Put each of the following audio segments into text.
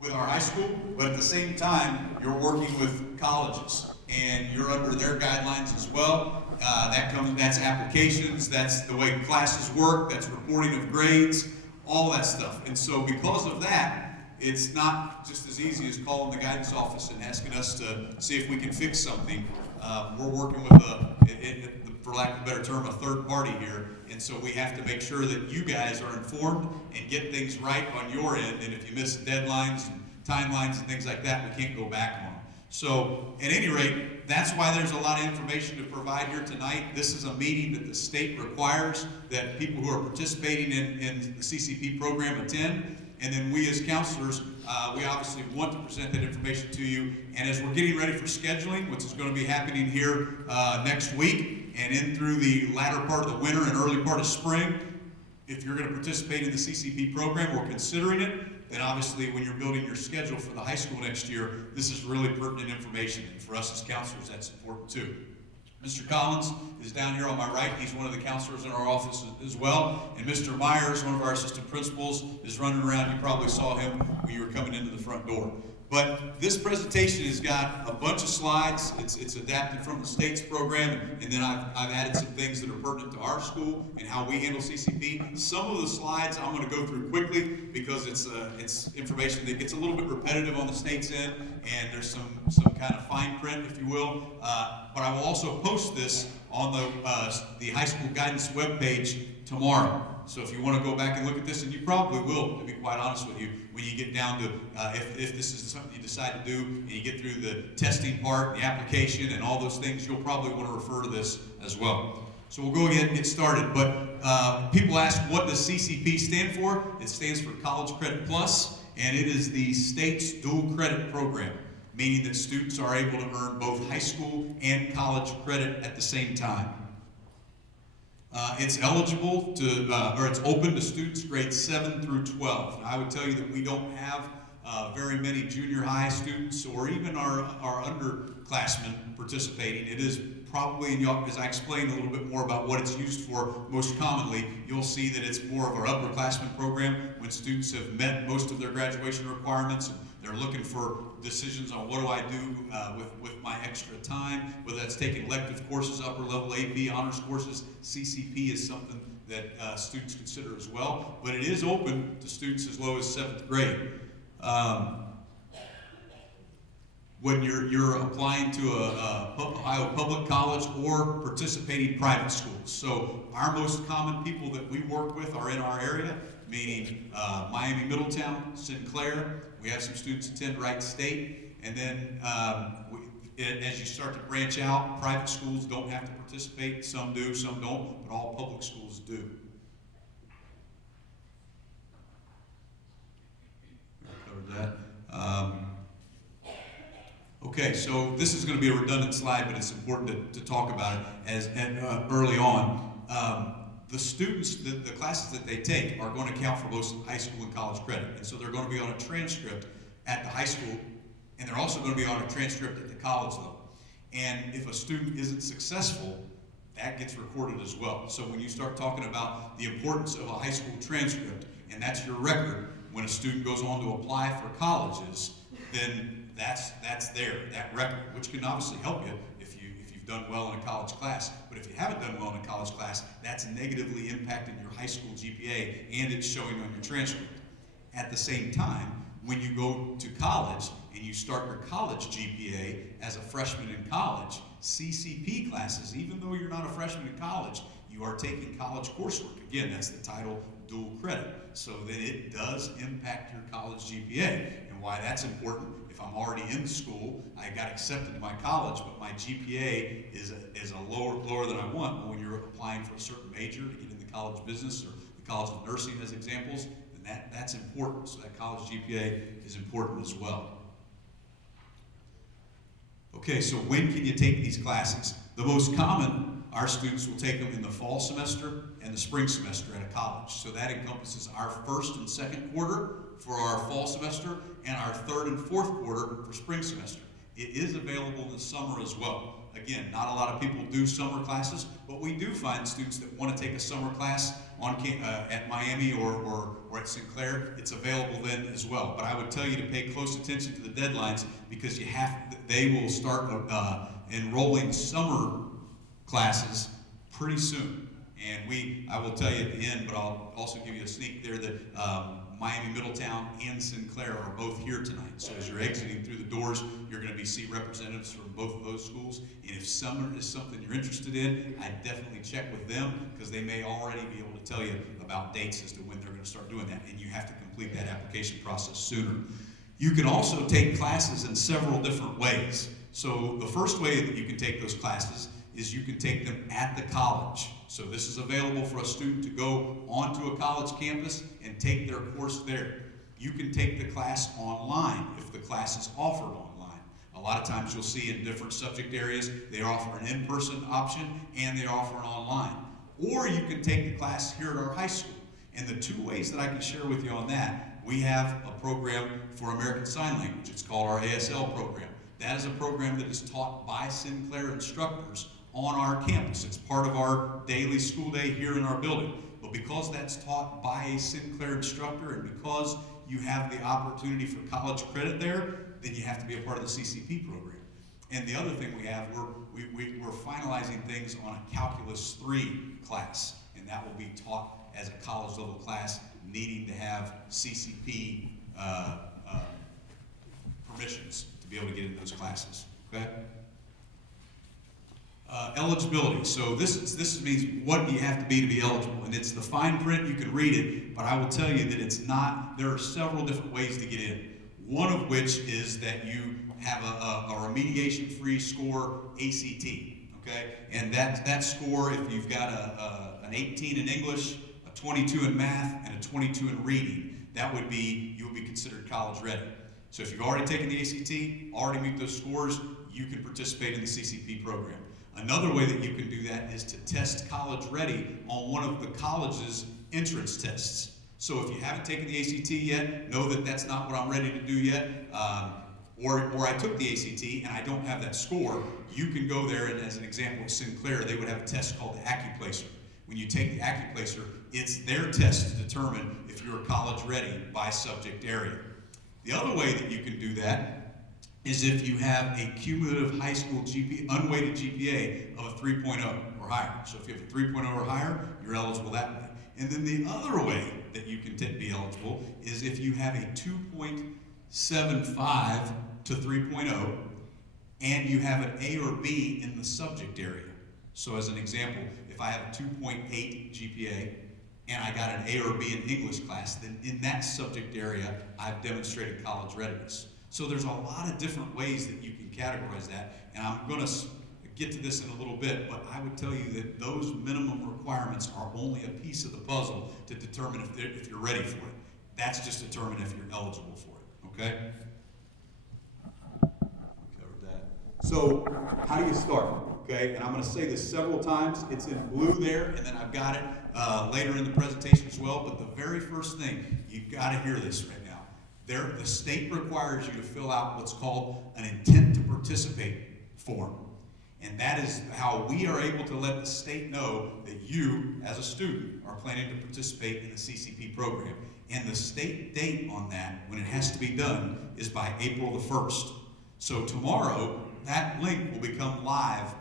with our high school, but at the same time, you're working with colleges, and you're under their guidelines as well. That's applications, that's the way classes work, that's reporting of grades, all that stuff. And so because of that, it's not just as easy as calling the guidance office and asking us to see if we can fix something. We're working with for lack of a better term, a third party here. And so we have to make sure that you guys are informed and get things right on your end. And if you miss deadlines and timelines and things like that, we can't go back on. So at any rate, that's why there's a lot of information to provide here tonight. This is a meeting that the state requires that people who are participating in the CCP program attend. And then we as counselors, we obviously want to present that information to you. And as we're getting ready for scheduling, which is going to be happening here next week and in through the latter part of the winter and early part of spring, if you're going to participate in the CCP program or considering it, then obviously when you're building your schedule for the high school next year, this is really pertinent information. And for us as counselors, that's important too. Mr. Collins is down here on my right. He's one of the counselors in our office as well. And Mr. Myers, one of our assistant principals, is running around. You probably saw him when you were coming into the front door. But this presentation has got a bunch of slides. It's adapted from the state's program, and then I've added some things that are pertinent to our school and how we handle CCP. Some of the slides I'm going to go through quickly because it's information that gets a little bit repetitive on the state's end, and there's some kind of fine print, if you will. But I will also post this on the high school guidance webpage tomorrow. So if you want to go back and look at this, and you probably will, to be quite honest with you, when you get down to, if this is something you decide to do, and you get through the testing part, the application, and all those things, you'll probably want to refer to this as well. So we'll go ahead and get started. But people ask, what does CCP stand for? It stands for College Credit Plus, and it is the state's dual credit program, meaning that students are able to earn both high school and college credit at the same time. It's eligible to, or it's open to students grades 7 through 12. Now, I would tell you that we don't have very many junior high students or even our underclassmen participating. It is probably, and as I explain a little bit more about what it's used for most commonly, you'll see that it's more of our upperclassmen program when students have met most of their graduation requirements. They're looking for decisions on what do I do with my extra time, whether that's taking elective courses, upper level AP, honors courses. CCP is something that students consider as well, but it is open to students as low as 7th grade. When you're applying to a Ohio public college or participating private schools. So our most common people that we work with are in our area, meaning Miami Middletown, Sinclair. We have some students attend Wright State, and then as you start to branch out, private schools don't have to participate. Some do, some don't, but all public schools do. I covered that. Okay, so this is going to be a redundant slide, but it's important to talk about it early on. The students, the classes that they take are going to count for both high school and college credit. And so they're going to be on a transcript at the high school, and they're also going to be on a transcript at the college level. And if a student isn't successful, that gets recorded as well. So when you start talking about the importance of a high school transcript, and that's your record, when a student goes on to apply for colleges, then that's there, that record, which can obviously help you if you've done well in a college class. But if you haven't done well in a college class, that's negatively impacting your high school GPA, and it's showing on your transcript. At the same time, when you go to college and you start your college GPA as a freshman in college, CCP classes, even though you're not a freshman in college, you are taking college coursework. Again, that's the title, dual credit. So then it does impact your college GPA. And why that's important, if I'm already in school, I got accepted to my college, but my GPA is a lower than I want. When you're applying for a certain major to get into college business or the College of Nursing as examples, then that's important. So that college GPA is important as well. Okay, so when can you take these classes? The most common, our students will take them in the fall semester and the spring semester at a college. So that encompasses our first and second quarter for our fall semester and our third and fourth quarter for spring semester. It is available in the summer as well. Again, not a lot of people do summer classes, but we do find students that want to take a summer class at Miami or at Sinclair, it's available then as well. But I would tell you to pay close attention to the deadlines because they will start enrolling summer classes pretty soon. And I will tell you at the end, but I'll also give you a sneak there that Miami Middletown and Sinclair are both here tonight. So as you're exiting through the doors, you're going to see representatives from both of those schools. And if summer is something you're interested in, I definitely check with them because they may already be able to tell you about dates as to when they're going to start doing that. And you have to complete that application process sooner. You can also take classes in several different ways. So the first way that you can take those classes is you can take them at the college. So this is available for a student to go onto a college campus and take their course there. You can take the class online if the class is offered online. A lot of times you'll see in different subject areas, they offer an in-person option and they offer an online. Or you can take the class here at our high school. And the two ways that I can share with you on that, we have a program for American Sign Language. It's called our ASL program. That is a program that is taught by Sinclair instructors on our campus. It's part of our daily school day here in our building. But because that's taught by a Sinclair instructor and because you have the opportunity for college credit there, then you have to be a part of the CCP program. And the other thing we have, we're finalizing things on a Calculus 3 class, and that will be taught as a college level class needing to have CCP permissions to be able to get into those classes. Okay? Eligibility. So this means what do you have to be eligible? And it's the fine print, you can read it, but I will tell you that it's not, there are several different ways to get in. One of which is that you have a remediation-free score ACT, okay? And that score, if you've got an 18 in English, a 22 in math, and a 22 in reading, you would be considered college ready. So if you've already taken the ACT, already meet those scores, you can participate in the CCP program. Another way that you can do that is to test college ready on one of the college's entrance tests. So if you haven't taken the ACT yet, know that that's not what I'm ready to do yet, or I took the ACT and I don't have that score, you can go there, and as an example at Sinclair, they would have a test called the AccuPlacer. When you take the AccuPlacer, it's their test to determine if you're college ready by subject area. The other way that you can do that is if you have a cumulative high school unweighted GPA of a 3.0 or higher. So if you have a 3.0 or higher, you're eligible that way. And then the other way that you can be eligible is if you have a 2.75 to 3.0 and you have an A or B in the subject area. So as an example, if I have a 2.8 GPA and I got an A or B in English class, then in that subject area, I've demonstrated college readiness. So there's a lot of different ways that you can categorize that, and I'm going to get to this in a little bit, but I would tell you that those minimum requirements are only a piece of the puzzle to determine if you're ready for it. That's just determine if you're eligible for it, okay? We covered that. So how do you start, okay? And I'm going to say this several times. It's in blue there, and then I've got it later in the presentation as well, but the very first thing, you've got to hear this right now. The state requires you to fill out what's called an intent to participate form. And that is how we are able to let the state know that you, as a student, are planning to participate in the CCP program. And the state date on that, when it has to be done, is by April the 1st. So tomorrow, that link will become live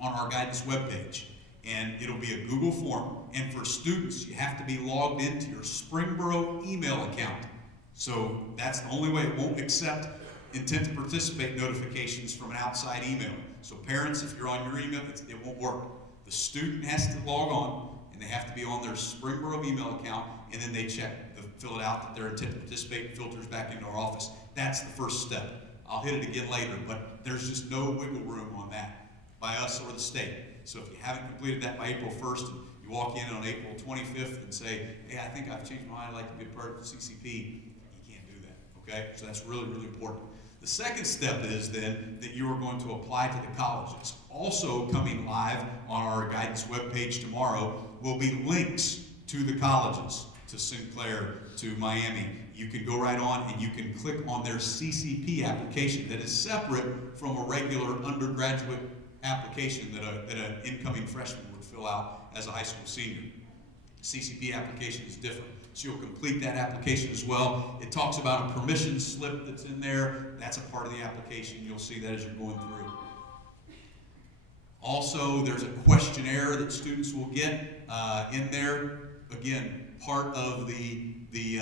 on our guidance webpage. And it'll be a Google form. And for students, you have to be logged into your Springboro email account. So that's the only way. It won't accept intent to participate notifications from an outside email. So parents, if you're on your email, it won't work. The student has to log on, and they have to be on their Springboro email account, and then they fill it out that their intent to participate filters back into our office. That's the first step. I'll hit it again later, but there's just no wiggle room on that by us or the state. So if you haven't completed that by April 1st, and you walk in on April 25th and say, hey, I think I've changed my mind, I'd like to be a part of the CCP, okay? So that's really, really important. The second step is then that you are going to apply to the colleges. Also coming live on our guidance webpage tomorrow will be links to the colleges, to Sinclair, to Miami. You can go right on and you can click on their CCP application that is separate from a regular undergraduate application that an incoming freshman would fill out as a high school senior. CCP application is different. So you'll complete that application as well. It talks about a permission slip that's in there. That's a part of the application. You'll see that as you're going through. Also, there's a questionnaire that students will get in there. Again, part of the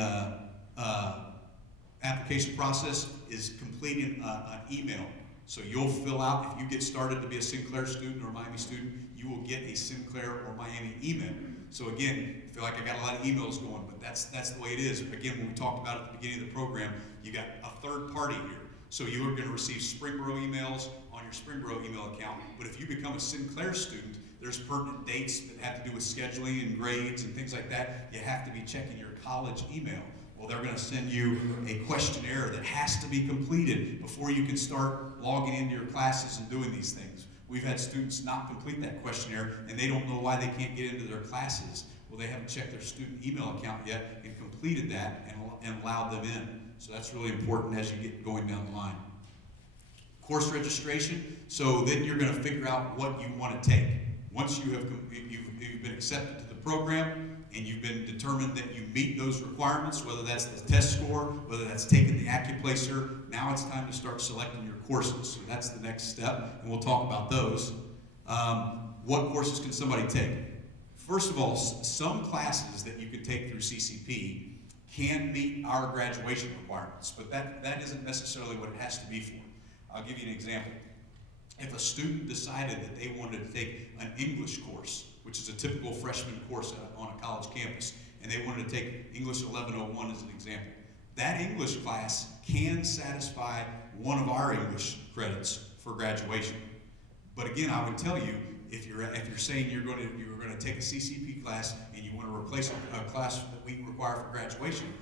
application process is completing an email. So you'll fill out, if you get started to be a Sinclair student or Miami student, you will get a Sinclair or Miami email. So again, I feel like I got a lot of emails going, but that's the way it is. Again, when we talked about it at the beginning of the program, you got a third party here. So you are going to receive Springboro emails on your Springboro email account. But if you become a Sinclair student, there's pertinent dates that have to do with scheduling and grades and things like that. You have to be checking your college email. Well, they're going to send you a questionnaire that has to be completed before you can start logging into your classes and doing these things. We've had students not complete that questionnaire, and they don't know why they can't get into their classes. Well, they haven't checked their student email account yet and completed that and allowed them in. So that's really important as you get going down the line. Course registration, so then you're going to figure out what you want to take. Once you've been accepted to the program and you've been determined that you meet those requirements, whether that's the test score, whether that's taking the AccuPlacer, now it's time to start selecting your courses. So that's the next step, and we'll talk about those. What courses can somebody take? First of all, some classes that you can take through CCP can meet our graduation requirements, but that isn't necessarily what it has to be for. I'll give you an example. If a student decided that they wanted to take an English course, which is a typical freshman course on a college campus, and they wanted to take English 1101 as an example, that English class can satisfy one of our English credits for graduation. But again, I would tell you, if you're saying you're going to take a CCP class and you want to replace a class that we require for graduation,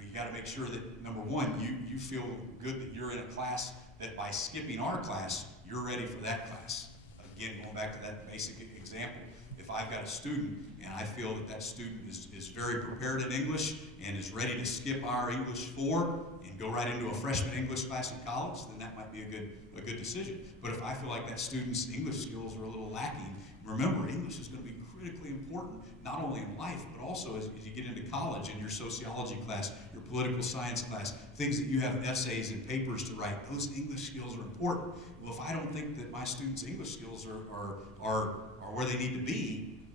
you got to make sure that, number one, you feel good that you're in a class that by skipping our class, you're ready for that class. Again, going back to that basic example, if I've got a student and I feel that that student is very prepared in English and is ready to skip our English 4 and go right into a freshman English class in college, then that might be a good decision. But if I feel like that student's English skills are a little lacking, remember, English is going to be critically important, not only in life, but also as you get into college and your sociology class, your political science class, things that you have essays and papers to write. Those English skills are important. Well, if I don't think that my students' English skills are where they need to be,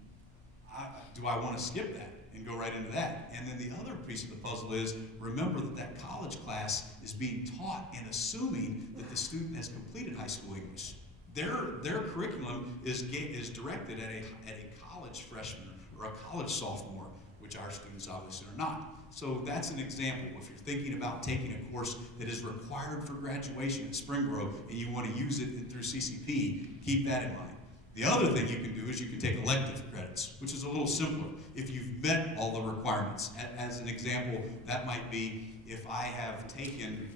do I want to skip that and go right into that? And then the other piece of the puzzle is, remember that college class is being taught and assuming that the student has completed high school English. Their curriculum is directed at a college freshman or a college sophomore, which our students obviously are not. So that's an example. If you're thinking about taking a course that is required for graduation at Springboro and you want to use it through CCP, keep that in mind. The other thing you can do is you can take elective credits, which is a little simpler. If you've met all the requirements, as an example, that might be if I have taken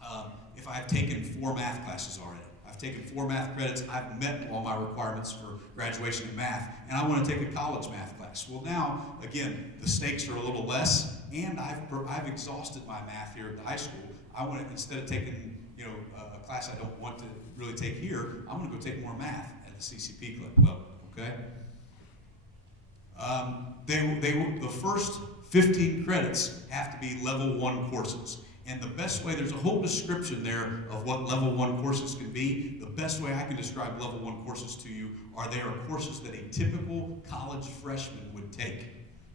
4 math classes already. I've taken 4 math credits, I've met all my requirements for graduation in math, and I want to take a college math class. Well, now, again, the stakes are a little less, and I've exhausted my math here at the high school. I want to, instead of taking a class I don't want to really take here, I'm going to go take more math at the CCP level, okay? The first 15 credits have to be level 1 courses. And the best way, there's a whole description there of what level 1 courses can be. The best way I can describe level 1 courses to you are they are courses that a typical college freshman would take.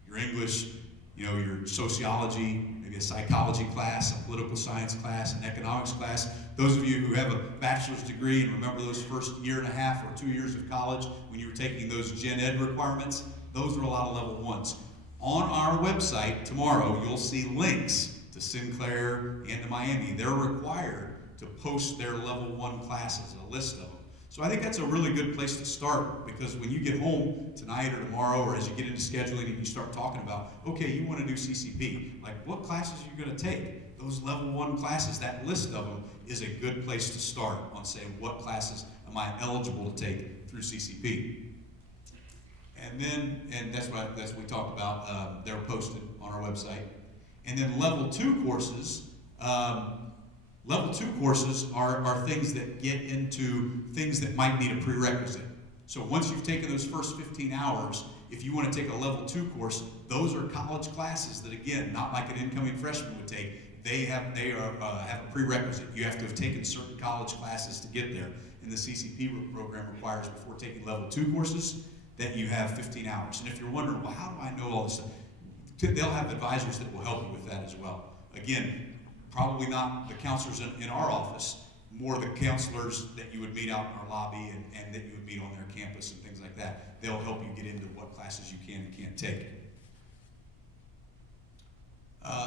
Your English, your sociology, maybe a psychology class, a political science class, an economics class. Those of you who have a bachelor's degree and remember those first year and a half or 2 years of college when you were taking those gen ed requirements, those are a lot of level 1s. On our website tomorrow, you'll see links to Sinclair and to Miami. They're required to post their level 1 classes, a list of them. So I think that's a really good place to start, because when you get home tonight or tomorrow, or as you get into scheduling and you start talking about, okay, you want to do CCP, like what classes are you going to take? Those level 1 classes, that list of them is a good place to start on saying what classes am I eligible to take through CCP. And that's what we talked about. They're posted on our website. And then level 2 courses, are things that get into things that might need a prerequisite. So once you've taken those first 15 hours If you want to take a level 2 course, those are college classes that, again, not like an incoming freshman would take. They have a prerequisite. You have to have taken certain college classes to get there. And the CCP program requires, before taking level 2 courses, that you have 15 hours. And if you're wondering, well, how do I know all this stuff? They'll have advisors that will help you with that as well. Again, probably not the counselors in our office, more the counselors that you would meet out in our lobby and that you would meet on their campus and things like that. They'll help you get into what classes you can and can't take.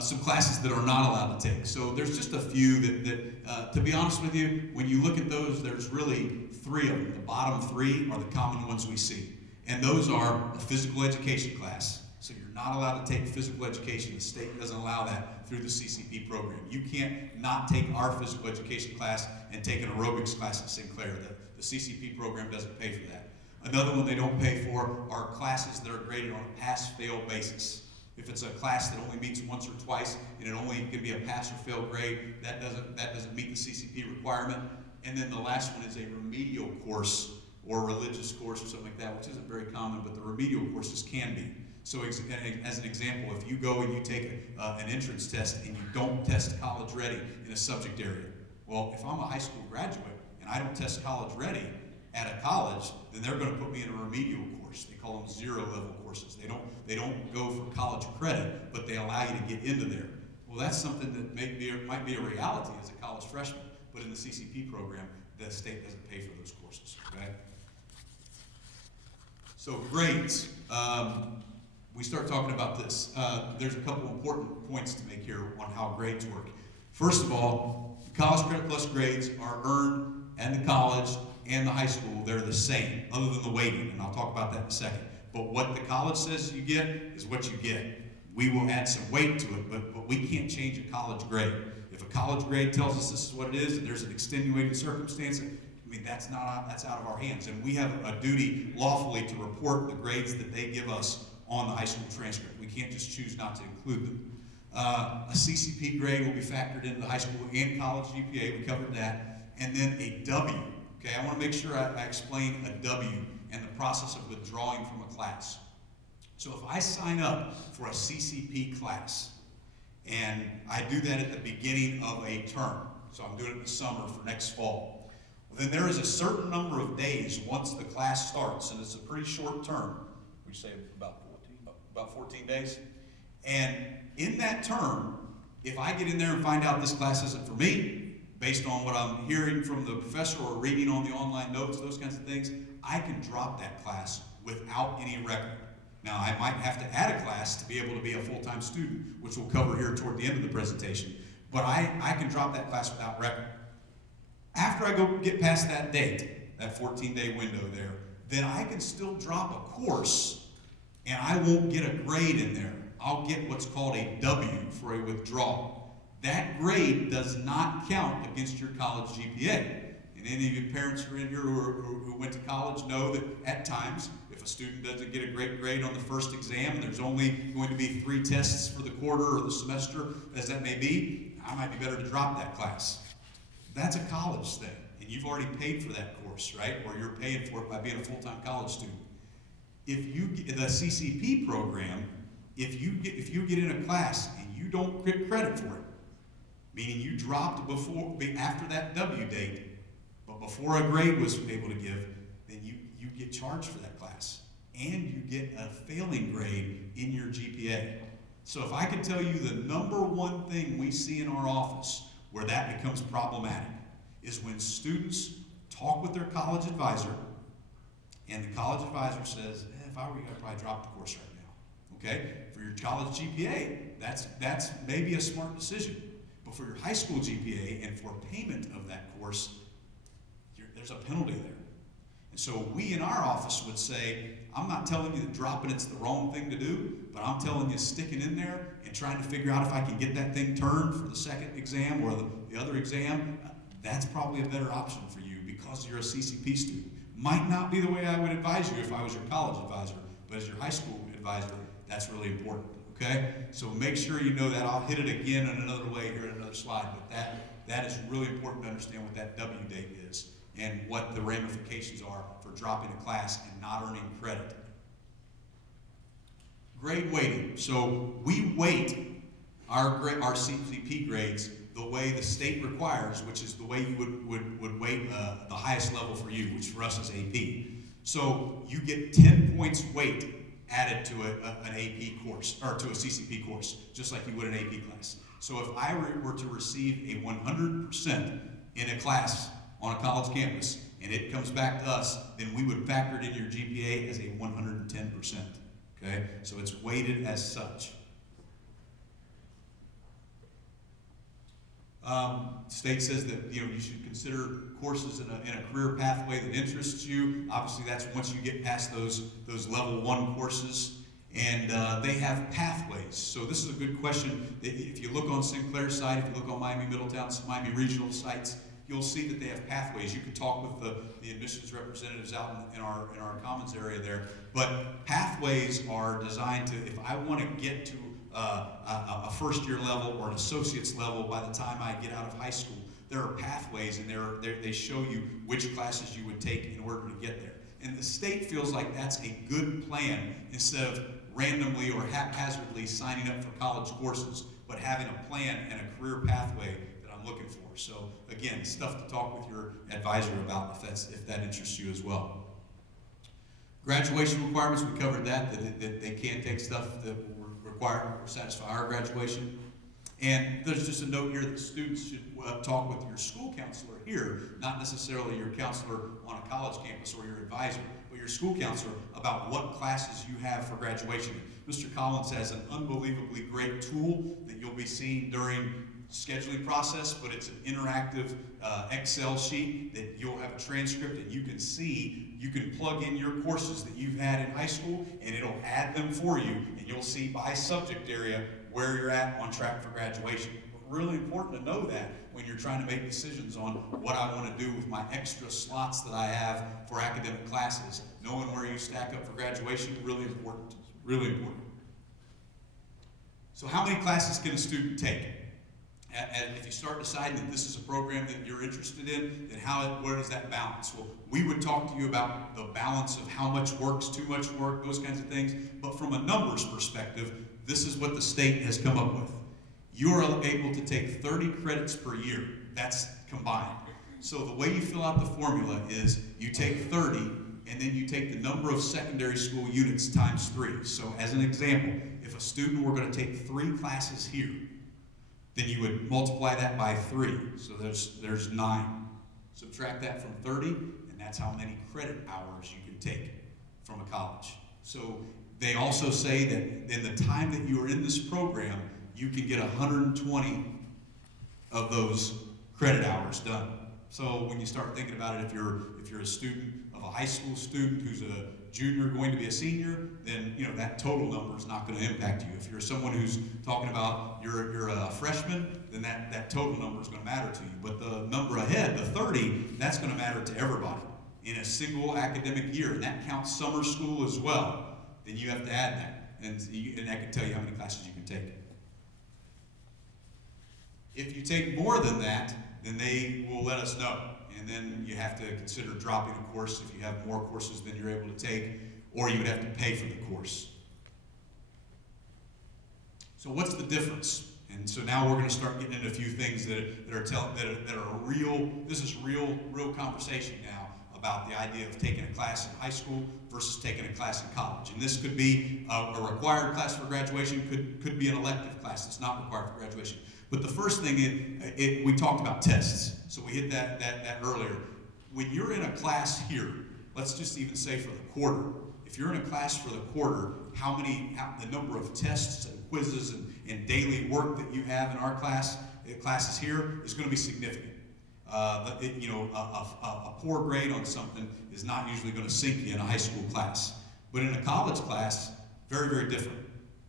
Some classes that are not allowed to take. So there's just a few that to be honest with you, when you look at those, there's really 3 of them. The bottom 3 are the common ones we see. And those are a physical education class. So you're not allowed to take physical education. The state doesn't allow that through the CCP program. You can't not take our physical education class and take an aerobics class at Sinclair. The CCP program doesn't pay for that. Another one they don't pay for are classes that are graded on a pass-fail basis. If it's a class that only meets once or twice and it only can be a pass or fail grade, that doesn't meet the CCP requirement. And then the last one is a remedial course or religious course or something like that, which isn't very common, but the remedial courses can be. So as an example, if you go and you take an entrance test and you don't test college ready in a subject area, well, if I'm a high school graduate and I don't test college ready at a college, then they're going to put me in a remedial course. They call them 0-level courses. They don't go for college credit, but they allow you to get into there. Well, that's something that might be a reality as a college freshman, but in the CCP program, the state doesn't pay for those courses. Okay? So grades. We start talking about this. There's a couple important points to make here on how grades work. First of all, college credit plus grades are earned at the college and the high school. They're the same, other than the weighting, and I'll talk about that in a second. But what the college says you get is what you get. We will add some weight to it, but we can't change a college grade. If a college grade tells us this is what it is, and there's an extenuating circumstance, I mean, that's out of our hands. And we have a duty lawfully to report the grades that they give us on the high school transcript. We can't just choose not to include them. A CCP grade will be factored into the high school and college GPA. We covered that. And then a W. Okay, I want to make sure I explain a W and the process of withdrawing from a class. So if I sign up for a CCP class, and I do that at the beginning of a term, so I'm doing it in the summer for next fall, well, then there is a certain number of days once the class starts, and it's a pretty short term. We say about 14 days. And in that term, if I get in there and find out this class isn't for me, based on what I'm hearing from the professor or reading on the online notes, those kinds of things, I can drop that class without any record. Now, I might have to add a class to be able to be a full-time student, which we'll cover here toward the end of the presentation, but I can drop that class without record. After I get past that date, that 14-day window there, then I can still drop a course and I won't get a grade in there. I'll get what's called a W for a withdrawal. That grade does not count against your college GPA. And any of you parents who are in here who went to college know that at times, if a student doesn't get a great grade on the first exam and there's only going to be 3 tests for the quarter or the semester, as that may be, I might be better to drop that class. That's a college thing, and you've already paid for that course, right? Or you're paying for it by being a full-time college student. If you get the CCP program, if you get in a class and you don't get credit for it, meaning you dropped after that W date, but before a grade was able to give, then you get charged for that class, and you get a failing grade in your GPA. So if I could tell you the number one thing we see in our office where that becomes problematic is when students talk with their college advisor, and the college advisor says, if I were you, I'd probably drop the course right now. Okay? For your college GPA, that's maybe a smart decision. But for your high school GPA and for payment of that course, there's a penalty there. And so we in our office would say, I'm not telling you that dropping it's the wrong thing to do, but I'm telling you sticking in there and trying to figure out if I can get that thing turned for the second exam or the other exam, that's probably a better option for you because you're a CCP student. Might not be the way I would advise you if I was your college advisor, but as your high school advisor, that's really important, okay? So make sure you know that. I'll hit it again in another way here in another slide, but that is really important to understand what that W date is and what the ramifications are for dropping a class and not earning credit. Grade weighting. So we weight our CCP grades the way the state requires, which is the way you would weight the highest level for you, which for us is AP. So you get 10 points weight added to an AP course, or to a CCP course, just like you would an AP class. So if I were to receive a 100% in a class on a college campus, and it comes back to us, then we would factor it in your GPA as a 110%. Okay? So it's weighted as such. State says that you should consider courses in a career pathway that interests you. Obviously, that's once you get past those level 1 courses. And they have pathways. So this is a good question. If you look on Sinclair's site, if you look on Miami Middletown's, Miami Regional sites, you'll see that they have pathways. You can talk with the admissions representatives out in our commons area there. But pathways are designed to, if I want to get to a first-year level or an associate's level by the time I get out of high school, there are pathways, and they show you which classes you would take in order to get there. And the state feels like that's a good plan instead of randomly or haphazardly signing up for college courses, but having a plan and a career pathway that I'm looking for. So again, stuff to talk with your advisor about if that interests you as well. Graduation requirements, we covered that they can't take stuff that will require or satisfy our graduation. And there's just a note here that students should talk with your school counselor here, not necessarily your counselor on a college campus or your advisor, but your school counselor about what classes you have for graduation. Mr. Collins has an unbelievably great tool that you'll be seeing during scheduling process, but it's an interactive Excel sheet that you'll have a transcript and you can see, you can plug in your courses that you've had in high school and it'll add them for you, and you'll see by subject area where you're at on track for graduation. But really important to know that when you're trying to make decisions on what I want to do with my extra slots that I have for academic classes. Knowing where you stack up for graduation, really important, really important. So how many classes can a student take? And if you start deciding that this is a program that you're interested in, then where does that balance? Well, we would talk to you about the balance of how much work's too much work, those kinds of things. But from a numbers perspective, this is what the state has come up with. You are able to take 30 credits per year. That's combined. So the way you fill out the formula is you take 30, and then you take the number of secondary school units times 3. So as an example, if a student were going to take 3 classes here, then you would multiply that by 3. So there's 9. Subtract that from 30, and that's how many credit hours you can take from a college. So they also say that in the time that you are in this program, you can get 120 of those credit hours done. So when you start thinking about it, if you're a student of a high school student who's a junior going to be a senior, then that total number is not going to impact you. If you're someone who's talking about you're a freshman, then that total number is going to matter to you. But the number ahead, the 30, that's going to matter to everybody in a single academic year, and that counts summer school as well. Then you have to add that, and that can tell you how many classes you can take. If you take more than that, then they will let us know. And then you have to consider dropping a course if you have more courses than you're able to take, or you would have to pay for the course. So what's the difference? And so now we're going to start getting into a few things that are real. This is real conversation now about the idea of taking a class in high school versus taking a class in college. And this could be a required class for graduation, could be an elective class that's not required for graduation. But the first thing we talked about tests. So we hit that earlier. When you're in a class here, let's just even say for the quarter, if you're in a class for the quarter, the number of tests and quizzes and daily work that you have in our classes here is going to be significant. A poor grade on something is not usually going to sink you in a high school class. But in a college class, very, very different.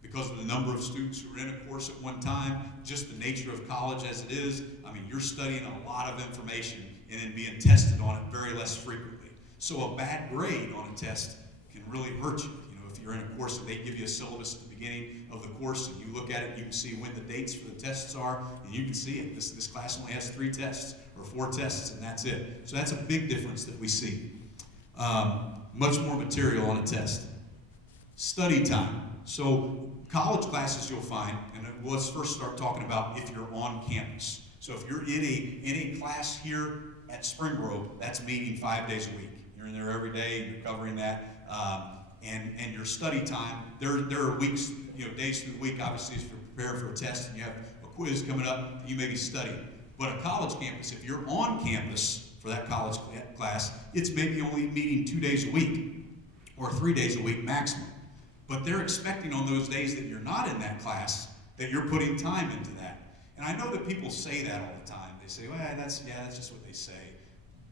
Because of the number of students who are in a course at one time, just the nature of college as it is, you're studying a lot of information and then being tested on it very less frequently. So a bad grade on a test can really hurt you. If you're in a course and they give you a syllabus at the beginning of the course and you look at it, you can see when the dates for the tests are, and you can see it. This class only has 3 tests or 4 tests, and that's it. So that's a big difference that we see. Much more material on a test. Study time. So college classes you'll find, and let's first start talking about if you're on campus. So if you're in a class here at Springboro, that's meeting 5 days a week. You're in there every day, and you're covering that. And your study time, there are weeks, days through the week, obviously, as you're preparing for a test and you have a quiz coming up, you may be studying. But a college campus, if you're on campus for that college class, it's maybe only meeting 2 days a week or 3 days a week maximum. But they're expecting on those days that you're not in that class that you're putting time into that. And I know that people say that all the time. They say, well, that's just what they say.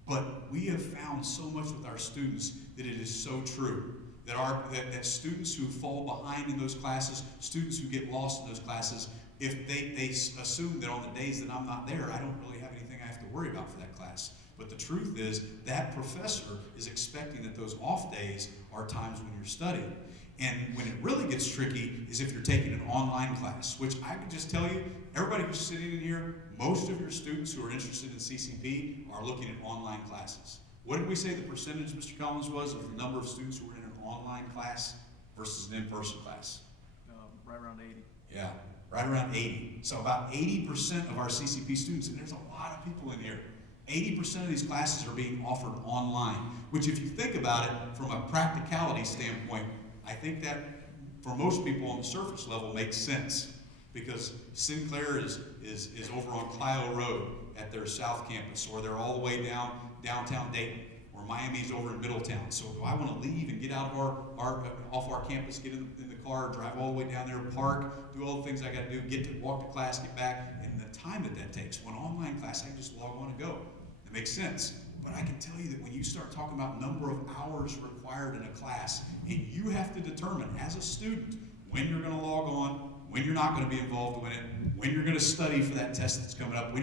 But we have found so much with our students that it is so true. That students who fall behind in those classes, students who get lost in those classes, if they assume that on the days that I'm not there, I don't really have anything I have to worry about for that class. But the truth is, that professor is expecting that those off days are times when you're studying. And when it really gets tricky is if you're taking an online class, which I can just tell you, everybody who's sitting in here, most of your students who are interested in CCP are looking at online classes. What did we say the percentage, Mr. Collins, was of the number of students who were in an online class versus an in-person class? Right around 80. Yeah, right around 80. So about 80% of our CCP students, and there's a lot of people in here, 80% of these classes are being offered online, which if you think about it from a practicality standpoint, I think that for most people on the surface level makes sense, because Sinclair is over on Clio Road at their South Campus, or they're all the way downtown Dayton, or Miami's over in Middletown. So if I want to leave and get out of off our campus, get in the car, drive all the way down there, park, do all the things I got to do, walk to class, get back, and the time that takes. One online class, I can just log on and go. It makes sense. But I can tell you that when you start talking about number of hours required in a class, and you have to determine as a student when you're going to log on, when you're not going to be involved in it, when you're going to study for that test that's coming up, I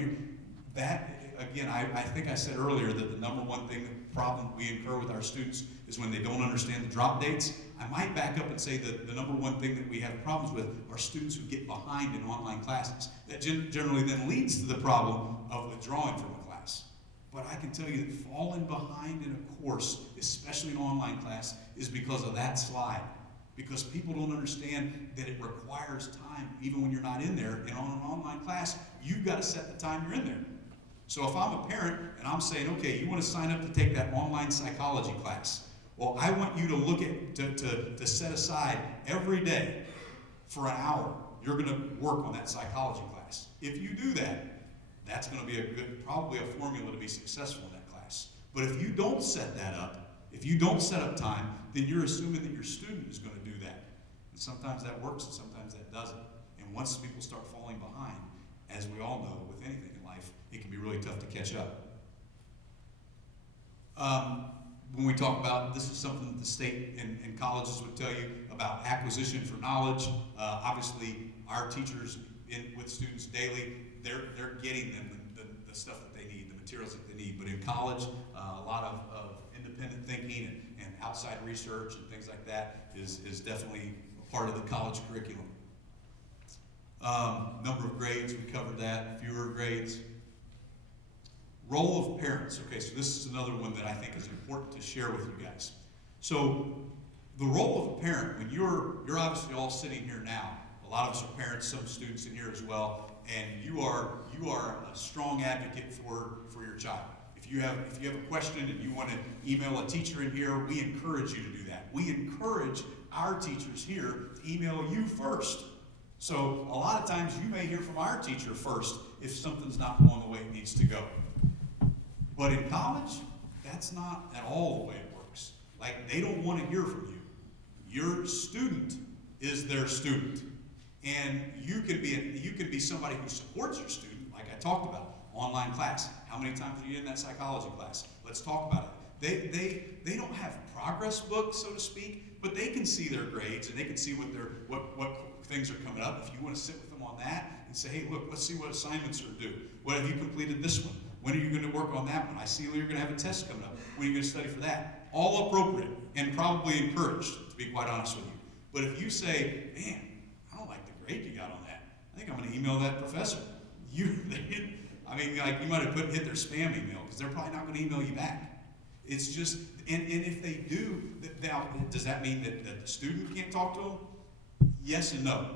think I said earlier that the number one problem we incur with our students is when they don't understand the drop dates. I might back up and say that the number one thing that we have problems with are students who get behind in online classes. That generally then leads to the problem of withdrawing from a class. But I can tell you that falling behind in a course, especially an online class, is because of that slide. Because people don't understand that it requires time even when you're not in there. And on an online class, you've got to set the time you're in there. So if I'm a parent and I'm saying, okay, you want to sign up to take that online psychology class, well, I want you to look at, to set aside every day for an hour, you're going to work on that psychology class. If you do that, that's going to be probably a formula to be successful in that class. But if you don't set that up, if you don't set up time, then you're assuming that your student is going to do that. And sometimes that works and sometimes that doesn't. And once people start falling behind, as we all know with anything in life, it can be really tough to catch up. When we talk about, this is something that the state and colleges would tell you about acquisition for knowledge. Obviously, our teachers with students daily, they're getting them the stuff that they need, the materials that they need. But in college, a lot of independent thinking and outside research and things like that is definitely a part of the college curriculum. Number of grades, we covered that, fewer grades. Role of parents. Okay, so this is another one that I think is important to share with you guys. So the role of a parent, when you're obviously all sitting here now, a lot of us are parents, some students in here as well, and you are a strong advocate for your child. If you have a question and you want to email a teacher in here, we encourage you to do that. We encourage our teachers here to email you first. So a lot of times you may hear from our teacher first if something's not going the way it needs to go. But in college, that's not at all the way it works. Like, they don't want to hear from you. Your student is their student. And you can be somebody who supports your student, like I talked about, online class. How many times are you in that psychology class? Let's talk about it. They don't have progress books, so to speak, but they can see their grades and they can see what things are coming up. If you want to sit with them on that and say, hey, look, let's see what assignments are due. What have you completed this one? When are you going to work on that one? I see you're going to have a test coming up. When are you going to study for that? All appropriate and probably encouraged, to be quite honest with you. But if you say, man, I don't like the grade you got on that, I think I'm going to email that professor. You might have hit their spam email because they're probably not going to email you back. It's just, and if they do, now, does that mean that the student can't talk to them? Yes and no.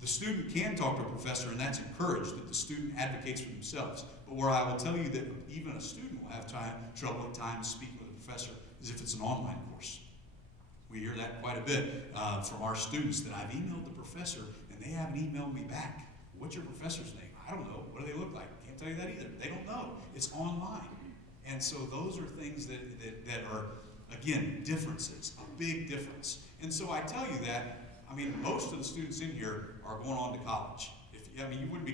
The student can talk to a professor, and that's encouraged, that the student advocates for themselves. But where I will tell you that even a student will have trouble at times speaking with a professor is if it's an online course. We hear that quite a bit from our students, that I've emailed the professor, and they haven't emailed me back. What's your professor's name? I don't know. What do they look like? Can't tell you that either. They don't know. It's online. And so those are things that are, again, differences, a big difference. And so I tell you that, I mean, most of the students in here are going on to college. You wouldn't be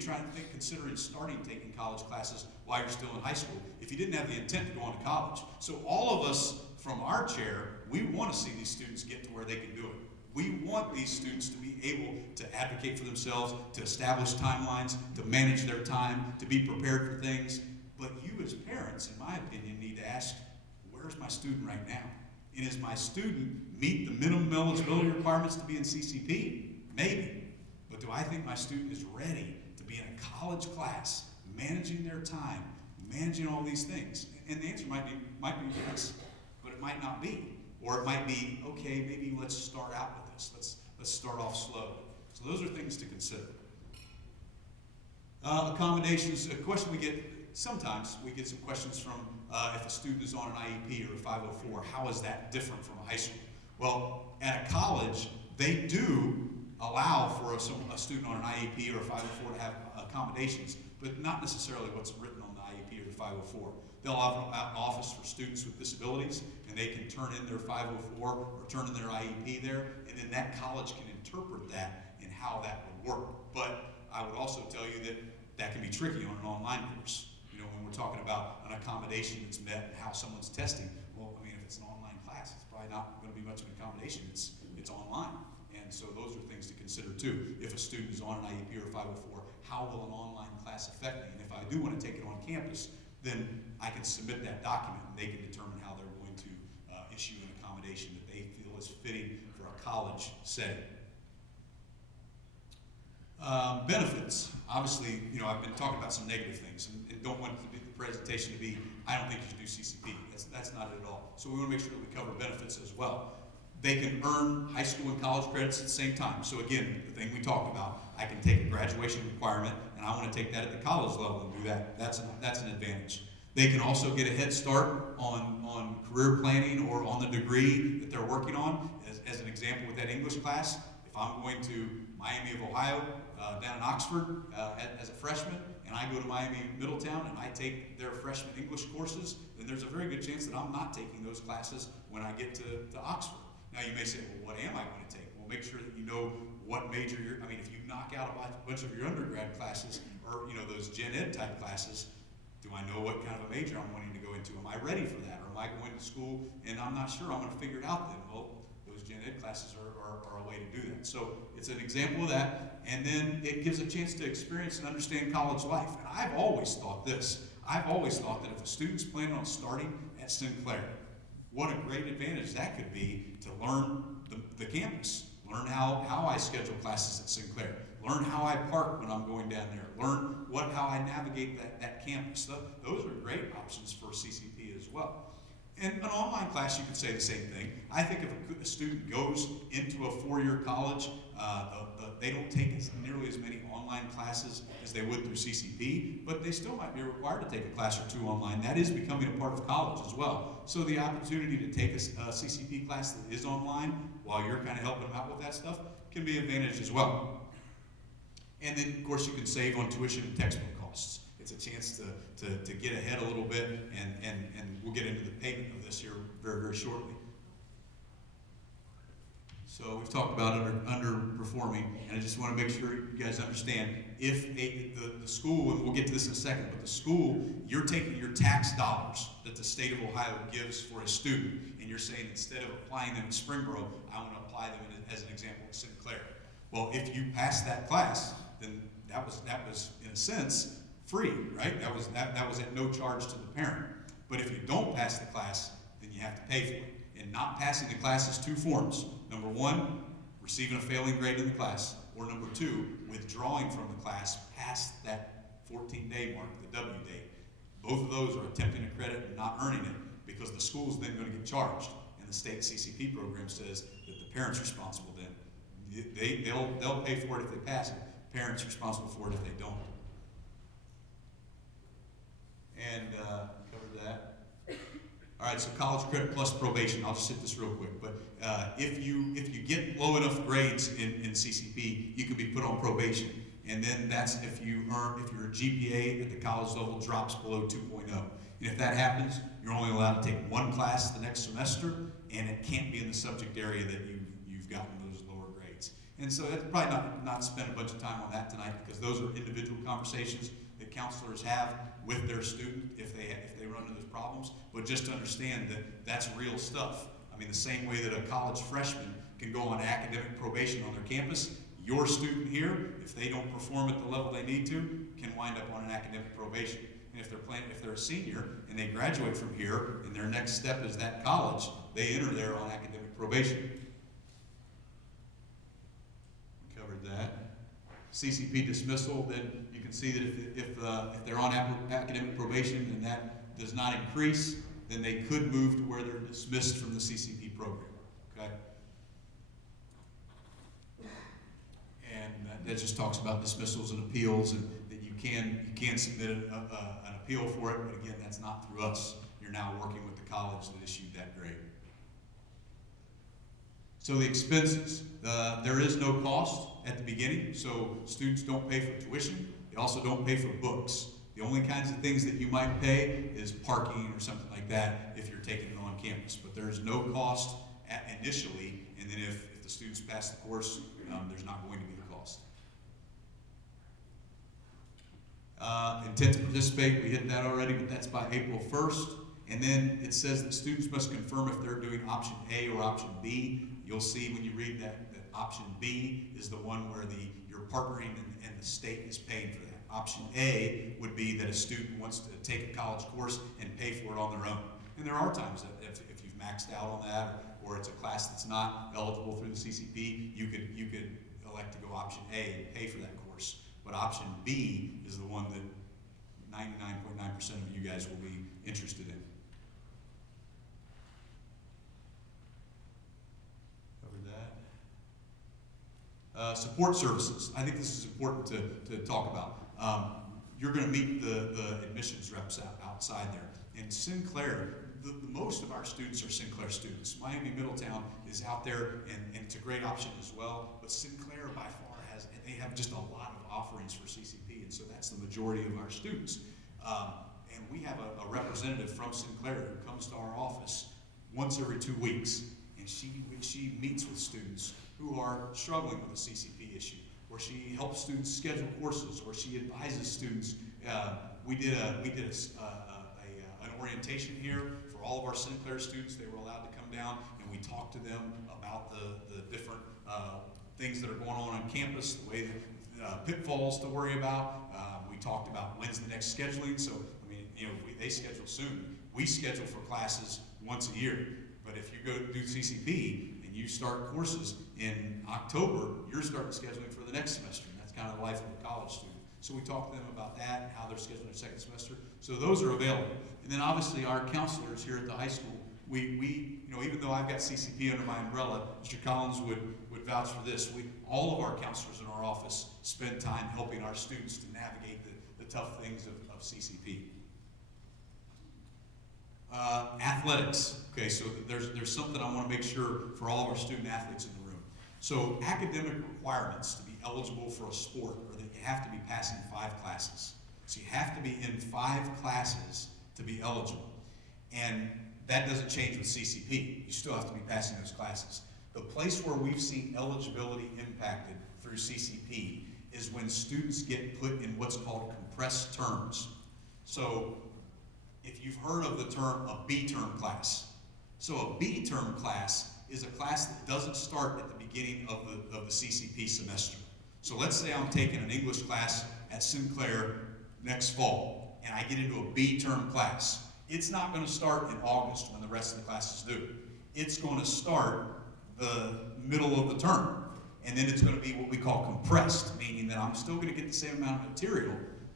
considering starting taking college classes while you're still in high school if you didn't have the intent to go on to college. So all of us from our chair, we want to see these students get to where they can do it. We want these students to be able to advocate for themselves, to establish timelines, to manage their time, to be prepared for things. But you as parents, in my opinion, need to ask, where's my student right now? And does my student meet the minimum eligibility requirements to be in CCP? Maybe. But do I think my student is ready to be in a college class, managing their time, managing all these things? And the answer might be yes, but it might not be. Or it might be, okay, maybe let's start out with this. Let's start off slow. So those are things to consider. Accommodations, a question we get, sometimes we get some questions from if a student is on an IEP or a 504, how is that different from a high school? Well, at a college, they do allow for a student on an IEP or a 504 to have accommodations, but not necessarily what's written on the IEP or the 504. They'll have an office for students with disabilities, and they can turn in their 504 or turn in their IEP there, and then that college can interpret that and how that would work. But I would also tell you that that can be tricky on an online course. You know, when we're talking about an accommodation that's met and how someone's testing, well, I mean, if it's an online class, it's probably not going to be much of an accommodation. It's online. And so those are things to consider too. If a student is on an IEP or 504, how will an online class affect me? And if I do want to take it on campus, then I can submit that document and they can determine how they're going to issue an accommodation that they feel is fitting for a college setting. Benefits. Obviously, you know, I've been talking about some negative things and don't want the presentation to be, I don't think you should do CCP. That's not it at all. So we want to make sure that we cover benefits as well. They can earn high school and college credits at the same time. So again, the thing we talked about, I can take a graduation requirement and I want to take that at the college level and do that. That's an advantage. They can also get a head start on career planning or on the degree that they're working on. As an example with that English class, if I'm going to Miami of Ohio, down in Oxford as a freshman, and I go to Miami Middletown and I take their freshman English courses, then there's a very good chance that I'm not taking those classes when I get to Oxford. Now you may say, well, what am I going to take? Well, make sure that you know what major if you knock out a bunch of your undergrad classes or, you know, those gen ed type classes, do I know what kind of a major I'm wanting to go into? Am I ready for that? Or am I going to school and I'm not sure? I'm going to figure it out then. Well, those gen ed classes are a way to do that. So it's an example of that. And then it gives a chance to experience and understand college life. And I've always thought this. I've always thought that if a student's planning on starting at Sinclair, what a great advantage that could be to learn the campus, learn how I schedule classes at Sinclair, learn how I park when I'm going down there, learn how I navigate that campus. Those are great options for CCP as well. In an online class, you could say the same thing. I think if a student goes into a four-year college, they don't take nearly as many online classes as they would through CCP, but they still might be required to take a class or two online. That is becoming a part of college as well. So the opportunity to take a CCP class that is online while you're kind of helping them out with that stuff can be an advantage as well. And then, of course, you can save on tuition and textbook costs. It's a chance to get ahead a little bit, and we'll get into the payment of this here very, very shortly. So we've talked about underperforming, and I just want to make sure you guys understand, if the school, and we'll get to this in a second, but the school, you're taking your tax dollars that the state of Ohio gives for a student, and you're saying instead of applying them at Springboro, I want to apply them as an example at Sinclair. Well, if you pass that class, then that was in a sense free, right? That was at no charge to the parent. But if you don't pass the class, then you have to pay for it. And not passing the class is two forms. Number one, receiving a failing grade in the class, or number two, withdrawing from the class past that 14-day mark, the W date. Both of those are attempting a credit and not earning it. because the school is then going to get charged. And the state CCP program says that the parent's responsible then. They'll pay for it if they pass it. Parents responsible for it if they don't. And covered that. All right, so college credit plus probation. I'll just hit this real quick. But if you get low enough grades in CCP, you can be put on probation. And then that's if your GPA at the college level drops below 2.0. And if that happens, you're only allowed to take one class the next semester, and it can't be in the subject area that you've gotten those lower grades. And so that's probably not spend a bunch of time on that tonight, because those are individual conversations that counselors have with their student if they run into those problems. But just to understand that that's real stuff. I mean, the same way that a college freshman can go on academic probation on their campus, your student here, if they don't perform at the level they need to, can wind up on an academic probation. And if they're a senior and they graduate from here and their next step is that college, they enter there on academic probation. We covered that. CCP dismissal, then you can see that if they're on academic probation and that does not increase, then they could move to where they're dismissed from the CCP program. Okay? And that just talks about dismissals and appeals, and that you can submit an appeal for it, but again, that's not through us. You're now working with the college that issued that grade. So the expenses, there is no cost at the beginning, so students don't pay for tuition. They also don't pay for books. The only kinds of things that you might pay is parking or something like that if you're taking it on campus. But there's no cost initially, and then if the students pass the course, there's not going to be a cost. Intent to participate, we hit that already, but that's by April 1st. And then it says that students must confirm if they're doing option A or option B. You'll see when you read that option B is the one where you're partnering and the state is paying for that. Option A would be that a student wants to take a college course and pay for it on their own. And there are times that if you've maxed out on that, or it's a class that's not eligible through the CCP, you could elect to go option A and pay for that course. But option B is the one that 99.9% of you guys will be interested in. Covered that. Support services. I think this is important to talk about. You're going to meet the admissions reps outside there. In Sinclair, most of our students are Sinclair students. Miami Middletown is out there, and it's a great option as well. But Sinclair by far they have just a lot of offerings for CCP, and so that's the majority of our students. And we have a representative from Sinclair who comes to our office once every 2 weeks, and she meets with students who are struggling with a CCP issue, or she helps students schedule courses, or she advises students. We did an orientation here for all of our Sinclair students. They were allowed to come down, and we talked to them about the different things that are going on campus, the way that pitfalls to worry about. We talked about when's the next scheduling. So, I mean, they schedule soon. We schedule for classes once a year. But if you go do CCP and you start courses in October, you're starting scheduling for the next semester. And that's kind of the life of a college student. So we talked to them about that and how they're scheduling their second semester. So those are available. And then obviously our counselors here at the high school, we even though I've got CCP under my umbrella, Mr. Collins would vouch for this. All of our counselors in our office spend time helping our students to navigate the tough things of CCP. Athletics. Okay, so there's something I want to make sure for all of our student athletes in the room. So academic requirements to be eligible for a sport are that you have to be passing 5 classes. So you have to be in 5 classes to be eligible. And that doesn't change with CCP. You still have to be passing those classes. The place where we've seen eligibility impacted through CCP is when students get put in what's called compressed terms. So if you've heard of the term a B-term class. So a B-term class is a class that doesn't start at the beginning of the CCP semester. So let's say I'm taking an English class at Sinclair next fall, and I get into a B-term class. It's not going to start in August when the rest of the classes do. It's going to start the middle of the term. And then it's going to be what we call compressed, meaning that I'm still going to get the same amount of material,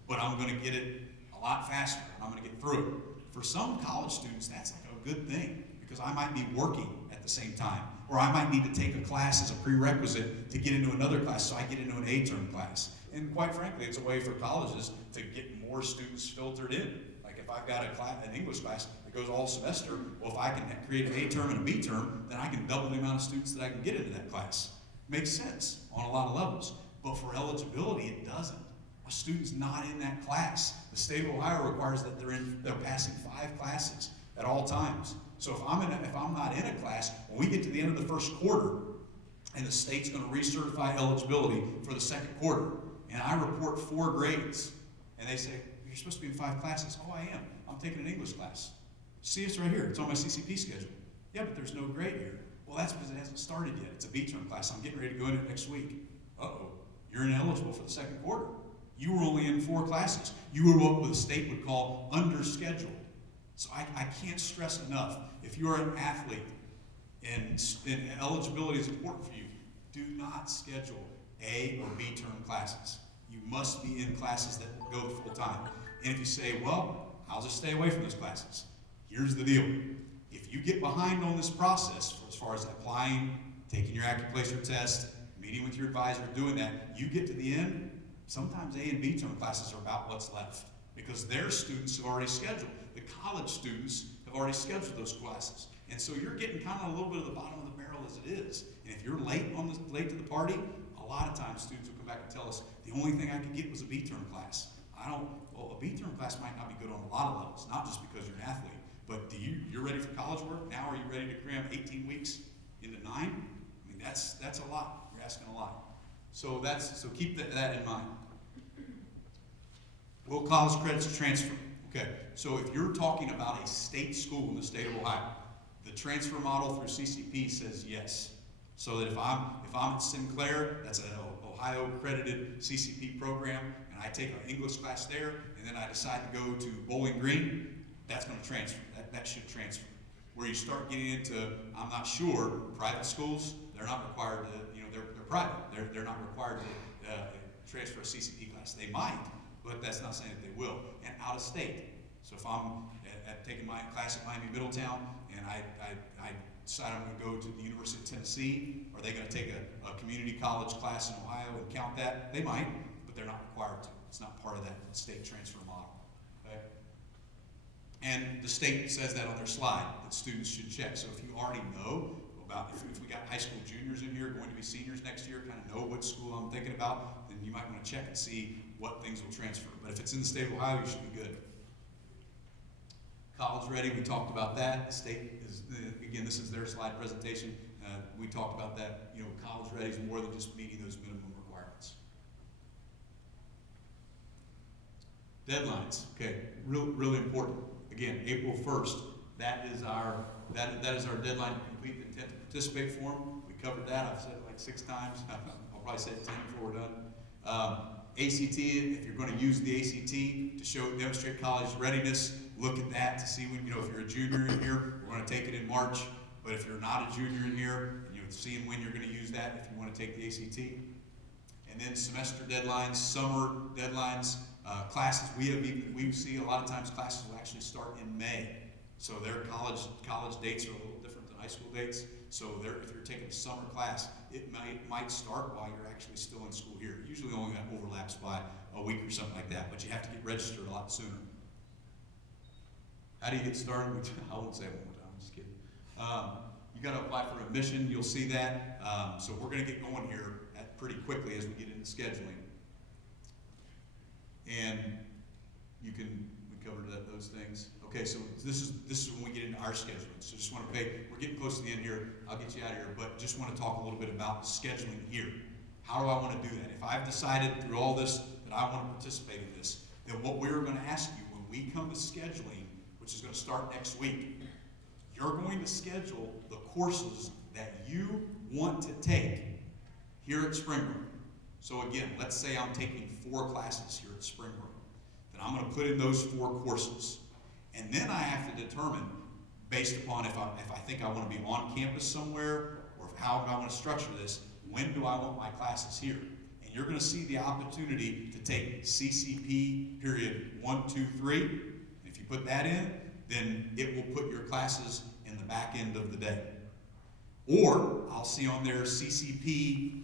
but I'm going to get it a lot faster, and I'm going to get through it. For some college students, that's like a good thing, because I might be working at the same time, or I might need to take a class as a prerequisite to get into another class, so I get into an A-term class. And quite frankly, it's a way for colleges to get more students filtered in. Like if I've got an English class that goes all semester, well, if I can create an A-term and a B-term, then I can double the amount of students that I can get into that class. Makes sense on a lot of levels. But for eligibility, it doesn't. A student's not in that class. The state of Ohio requires that they're passing 5 classes at all times. So if I'm not in a class, when we get to the end of the first quarter, and the state's going to recertify eligibility for the second quarter, and I report 4 grades, and they say, you're supposed to be in 5 classes. Oh, I am. I'm taking an English class. See, it's right here. It's on my CCP schedule. Yeah, but there's no grade here. Well, that's because it hasn't started yet. It's a B-term class. I'm getting ready to go in it next week. Uh-oh. You're ineligible for the second quarter. You were only in 4 classes. You were what the state would call underscheduled. So I can't stress enough, if you're an athlete and eligibility is important for you, do not schedule A or B term classes. You must be in classes that go full time. And if you say, well, I'll just stay away from those classes, here's the deal. If you get behind on this process, as far as applying, taking your acupuncture test, meeting with your advisor, doing that, you get to the end, sometimes A and B term classes are about what's left, because their students have already scheduled. The college students have already scheduled those classes. And so you're getting kind of a little bit of the bottom of the barrel as it is. And if you're late to the party, a lot of times students will come back and tell us, the only thing I could get was a B-term class. Well, a B-term class might not be good on a lot of levels, not just because you're an athlete, but you're ready for college work? Now are you ready to cram 18 weeks into 9? I mean, that's a lot. You're asking a lot. So keep that in mind. Will college credits transfer? Okay, so if you're talking about a state school in the state of Ohio, the transfer model through CCP says yes. So that if I'm at Sinclair, that's an Ohio accredited CCP program, and I take an English class there, and then I decide to go to Bowling Green, that's going to transfer. That should transfer. Where you start getting into, I'm not sure, private schools, they're not required to, they're private. They're not required to transfer a CCP class. They might, but that's not saying that they will. And out of state. So if I'm taking my class at Miami Middletown, and I decide I'm going to go to the University of Tennessee, are they going to take a community college class in Ohio and count that? They might, but they're not required to. It's not part of that state transfer model. Okay? And the state says that on their slide, that students should check. So if you already know about, if we got high school juniors in here going to be seniors next year, kind of know what school I'm thinking about, then you might want to check and see what things will transfer. But if it's in the state of Ohio, you should be good. College ready, we talked about that. The state is, again, this is their slide presentation. We talked about that. College ready is more than just meeting those minimum requirements. Deadlines, okay, really important. Again, April 1st, that is our deadline to complete the intent to participate form. We covered that. I've said it like 6 times. I'll probably say it 10 before we're done. ACT, if you're going to use the ACT to demonstrate college readiness, look at that to see when, if you're a junior in here, we're going to take it in March. But if you're not a junior in here, you're seeing when you're going to use that if you want to take the ACT. And then semester deadlines, summer deadlines, classes. We see a lot of times classes will actually start in May. So their college dates are a little different than high school dates. So if you're taking a summer class, it might start while you're actually still in school here. Usually only that overlaps by a week or something like that, but you have to get registered a lot sooner. How do you get started? I won't say it one more time, I'm just kidding. You got to apply for admission, you'll see that. So we're going to get going here pretty quickly as we get into scheduling. And we covered those things. Okay, so this is when we get into our scheduling. So just want to we're getting close to the end here. I'll get you out of here, but just want to talk a little bit about scheduling here. How do I want to do that? If I've decided through all this that I want to participate in this, then what we're going to ask you when we come to scheduling, which is going to start next week, you're going to schedule the courses that you want to take here at Springboro. So again, let's say I'm taking 4 classes here at Springboro. Then I'm going to put in those 4 courses. And then I have to determine, based upon if I think I want to be on campus somewhere, or how I want to structure this, when do I want my classes here? And you're going to see the opportunity to take CCP period 1, 2, 3. And if you put that in, then it will put your classes in the back end of the day. Or I'll see on there CCP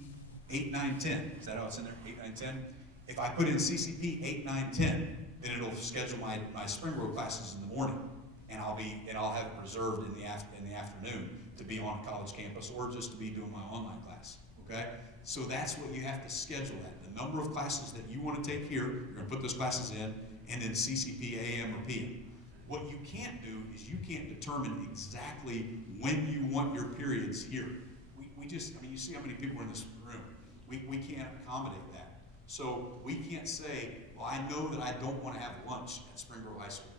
8, 9, 10. Is that how it's in there? 8, 9, 10? If I put in CCP 8, 9, 10, then it'll schedule my Springboro classes in the morning, and I'll have it reserved in the afternoon to be on a college campus or just to be doing my online class. Okay? So that's what you have to schedule at. The number of classes that you want to take here, you're going to put those classes in, and then CCP AM or PM. What you can't do is you can't determine exactly when you want your periods here. You see how many people are in this room. We can't accommodate that. So we can't say, well, I know that I don't want to have lunch at Springboro High School.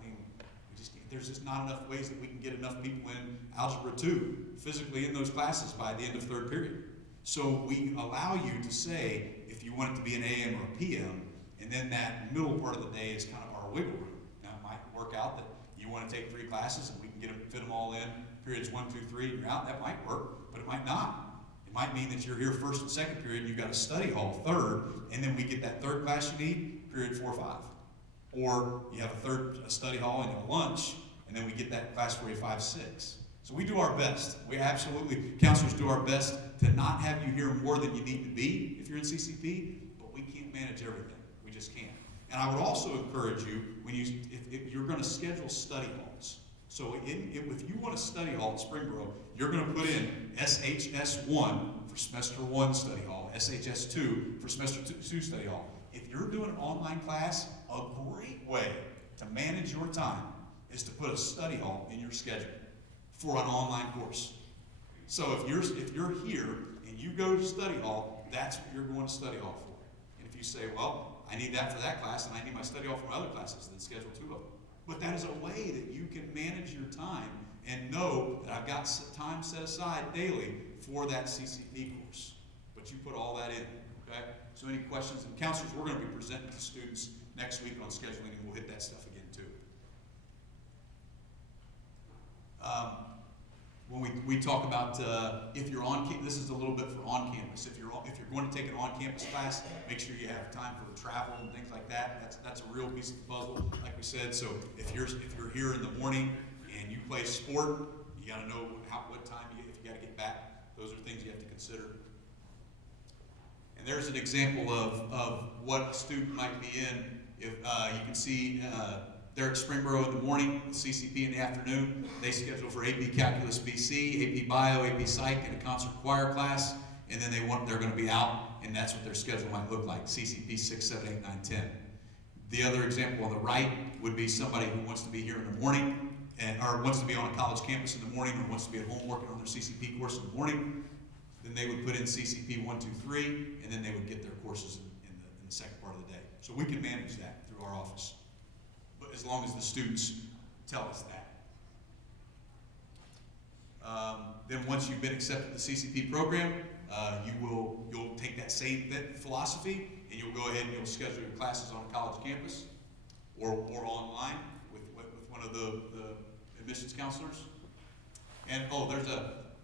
We just can't. There's just not enough ways that we can get enough people in Algebra 2 physically in those classes by the end of third period. So we allow you to say if you want it to be an AM or a PM, and then that middle part of the day is kind of our wiggle room. Now it might work out that you want to take 3 classes and we can fit them all in periods 1, 2, 3, and you're out. That might work, but it might not. It might mean that you're here first and second period, and you've got a study hall third, and then we get that third class you need, period 4, 5. Or you have a study hall and a lunch, and then we get that class for you 5, 6. So we do our best. We absolutely, counselors do our best to not have you here more than you need to be if you're in CCP, but we can't manage everything. We just can't. And I would also encourage you, if you're going to schedule study halls. So if you want a study hall at Springboro, you're going to put in SHS1 for semester 1 study hall, SHS2 for semester 2 study hall. If you're doing an online class, a great way to manage your time is to put a study hall in your schedule for an online course. So if you're here and you go to study hall, that's what you're going to study hall for. And if you say, well, I need that for that class and I need my study hall for my other classes, then schedule 2 of them. But that is a way that you can manage your time and know that I've got time set aside daily for that CCP course. But you put all that in, okay? So any questions? And counselors, we're going to be presenting to students next week on scheduling, and we'll hit that stuff again too. When we talk about if you're on campus, this is a little bit for on campus. If you're going to take an on-campus class, make sure you have time for travel and things like that. That's a real piece of the puzzle, like we said. So if you're here in the morning and you play sport, you got to know what time if you got to get back. Those are things you have to consider. And there's an example of what a student might be in. If you can see. They're at Springboro in the morning, CCP in the afternoon. They schedule for AP Calculus BC, AP Bio, AP Psych, and a concert choir class. And then they're going to be out, and that's what their schedule might look like, CCP 6, 7, 8, 9, 10. The other example on the right would be somebody who wants to be here in the morning, or wants to be on a college campus in the morning, or wants to be at home working on their CCP course in the morning. Then they would put in CCP 1, 2, 3, and then they would get their courses in the second part of the day. So we can manage that through our office, as long as the students tell us that. Then once you've been accepted to the CCP program, you'll take that same philosophy and you'll go ahead and you'll schedule your classes on a college campus or online with one of the admissions counselors. And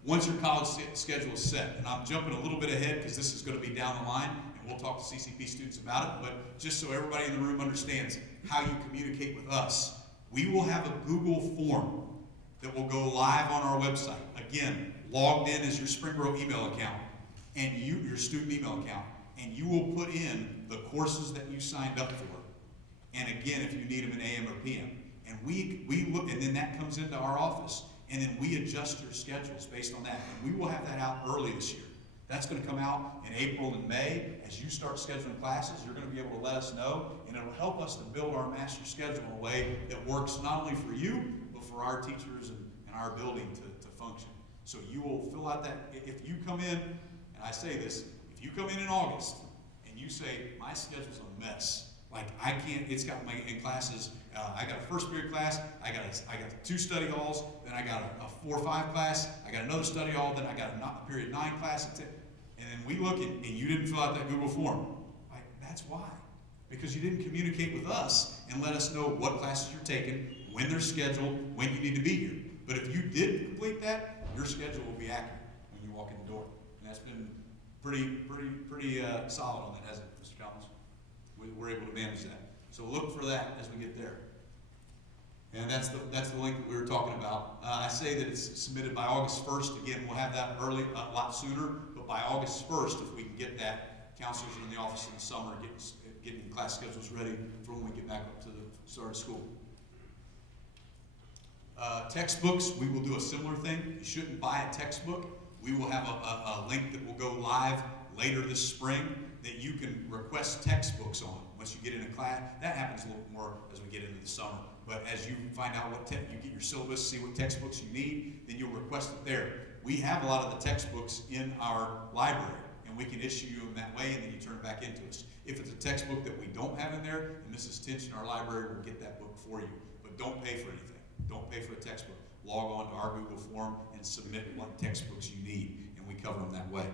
once your college schedule is set, and I'm jumping a little bit ahead because this is going to be down the line, and we'll talk to CCP students about it, but just so everybody in the room understands how you communicate with us, we will have a Google form that will go live on our website. Again, logged in as your Springboro email account, and your student email account, and you will put in the courses that you signed up for. And again, if you need them in AM or PM. And we look, and then that comes into our office, and then we adjust your schedules based on that. And we will have that out early this year. That's going to come out in April and May. As you start scheduling classes, you're going to be able to let us know, and it'll help us to build our master schedule in a way that works not only for you, but for our teachers and our building to function. So you will fill out that. If you come in, and I say this, if you come in August and you say, my schedule's a mess, like I can't, it's got my in classes, I got a first period class, I got 2 study halls, then I got a 4 or 5 class, I got another study hall, then I got a period 9 class, and then we look and you didn't fill out that Google form. Like, that's why. Because you didn't communicate with us and let us know what classes you're taking, when they're scheduled, when you need to be here. But if you did complete that, your schedule will be accurate when you walk in the door. And that's been pretty solid on that, hasn't it, Mr. Collins? We're able to manage that. So look for that as we get there. And that's the link that we were talking about. I say that it's submitted by August 1st. Again, we'll have that early, a lot sooner, but by August 1st, if we can get that, counselors are in the office in the summer, getting class schedules ready for when we get back up to the start of school. Textbooks, we will do a similar thing. You shouldn't buy a textbook. We will have a link that will go live later this spring that you can request textbooks on. Once you get in a class, that happens a little more as we get into the summer. But as you find out what you get your syllabus, see what textbooks you need, then you'll request it there. We have a lot of the textbooks in our library, and we can issue you them that way, and then you turn it back into us. If it's a textbook that we don't have in there, then Mrs. Tinch in our library will get that book for you. But don't pay for anything. Don't pay for a textbook. Log on to our Google form and submit what textbooks you need, and we cover them that way.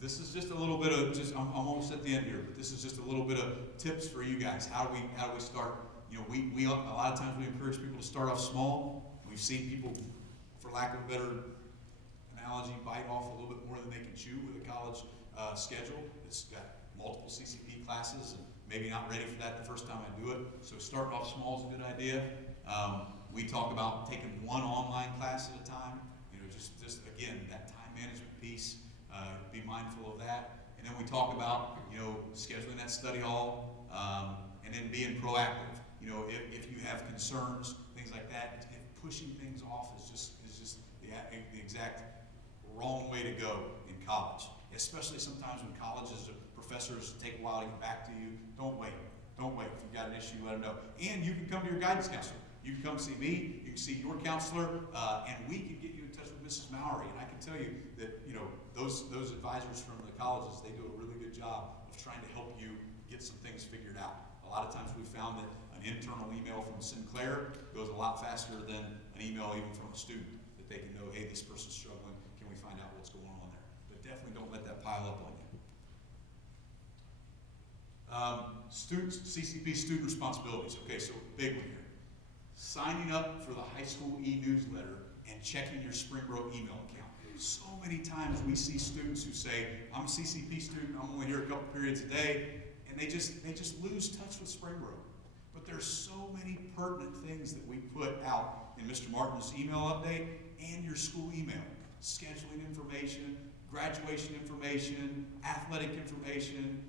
This is just a little bit of, I'm almost at the end here, but this is just a little bit of tips for you guys. How do we start? You know, we a lot of times we encourage people to start off small. We've seen people, for lack of a better analogy, bite off a little bit more than they can chew with a college schedule. It's got multiple CCP classes, and maybe not ready for that the first time I do it. So starting off small is a good idea. We talk about taking one online class at a time. You know, just again, that time management piece. Be mindful of that. And then we talk about, you know, scheduling that study hall, and then being proactive. You know, if you have concerns, things like that, and pushing things off is just the exact wrong way to go in college. Especially sometimes when colleges or professors take a while to get back to you. Don't wait. Don't wait. If you've got an issue, let them know. And you can come to your guidance counselor. You can come see me, you can see your counselor, and we can get you in touch with Mrs. Mowery. And I can tell you that, you know, those advisors from the colleges, they do a really good job of trying to help you get some things figured out. A lot of times we found that an internal email from Sinclair goes a lot faster than an email even from a student, that they can know, hey, this person's struggling, can we find out what's going on there? But definitely don't let that pile up on you. CCP student responsibilities. Okay, so big one here. Signing up for the high school e-newsletter and checking your Springboro email account. So many times we see students who say, I'm a CCP student, I'm only here a couple periods a day, and they just lose touch with Springboro. But there's so many pertinent things that we put out in Mr. Martin's email update and your school email. Scheduling information, graduation information, athletic information,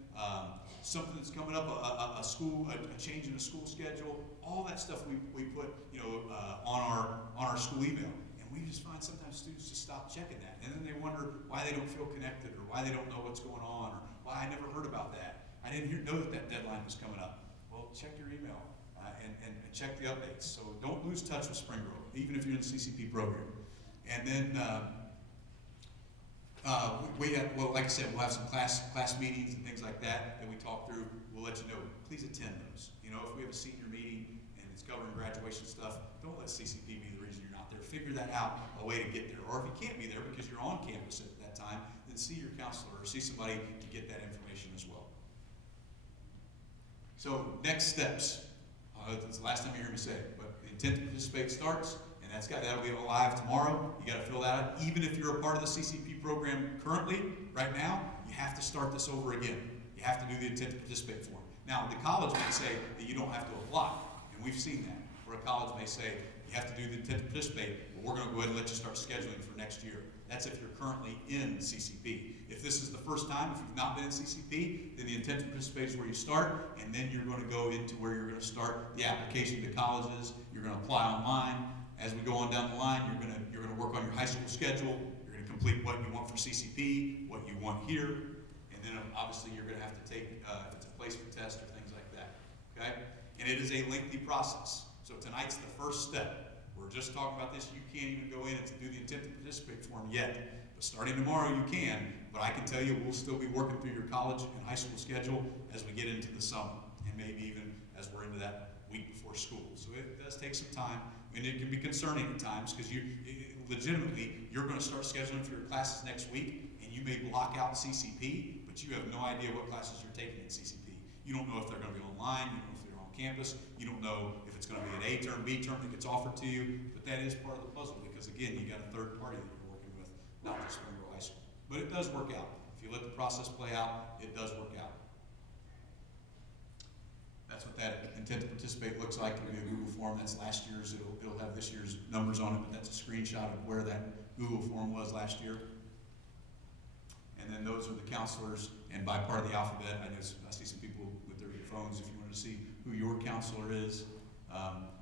something that's coming up, a change in a school schedule, all that stuff we put, you know, on our school email. And we just find sometimes students just stop checking that. And then they wonder why they don't feel connected, or why they don't know what's going on, or why I never heard about that. I didn't know that deadline was coming up. Well, check your email and check the updates. So don't lose touch with Springboro, even if you're in the CCP program. And then, well, like I said, we'll have some class meetings and things like that we talk through. We'll let you know. Please attend those. You know, if we have a senior meeting and it's covering graduation stuff, don't let CCP be the reason you're not there. Figure that out, a way to get there. Or if you can't be there because you're on campus at that time, then see your counselor or see somebody to get that information as well. So next steps. It's the last time you hear me say it, but the intent to participate starts, and that'll be live tomorrow. You got to fill that out. Even if you're a part of the CCP program currently, right now, you have to start this over again. You have to do the intent to participate form. Now, the college may say that you don't have to apply, and we've seen that, where a college may say you have to do the intent to participate, but we're going to go ahead and let you start scheduling for next year. That's if you're currently in CCP. If this is the first time, if you've not been in CCP, then the intent to participate is where you start, and then you're going to go into where you're going to start the application to colleges. You're going to apply online. As we go on down the line, you're going to work on your high school schedule. You're going to complete what you want for CCP, what you want here, and then obviously you're going to have to take if it's a placement test or things like that. Okay? And it is a lengthy process. So tonight's the first step. We're just talking about this. You can't even go in and do the intent to participate form yet. But starting tomorrow, you can. But I can tell you, we'll still be working through your college and high school schedule as we get into the summer, and maybe even as we're into that week before school. So it does take some time, and it can be concerning at times because legitimately, you're going to start scheduling for your classes next week, and you may block out CCP, but you have no idea what classes you're taking in CCP. You don't know if they're going to be online. You don't know if they're on campus. You don't know if it's going to be an A term, B term that gets offered to you. But that is part of the puzzle because, again, you got a third party that you're working with, not just Springboro High School. But it does work out. If you let the process play out, it does work out. That's what intent to participate looks like. It'll be a Google form. That's last year's. It'll have this year's numbers on it, but that's a screenshot of where that Google form was last year. And then those are the counselors, and by part of the alphabet, I see some people with their phones if you wanted to see who your counselor is.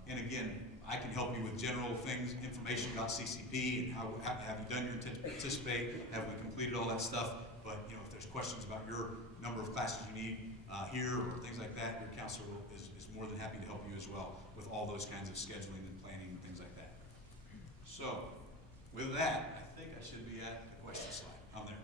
And again, I can help you with general things, information about CCP and how have you done your intent to participate, have we completed all that stuff. But you know, if there's questions about your number of classes you need here or things like that, your counselor is more than happy to help you as well with all those kinds of scheduling and planning and things like that. So with that, I think I should be at the question slide. I'm there.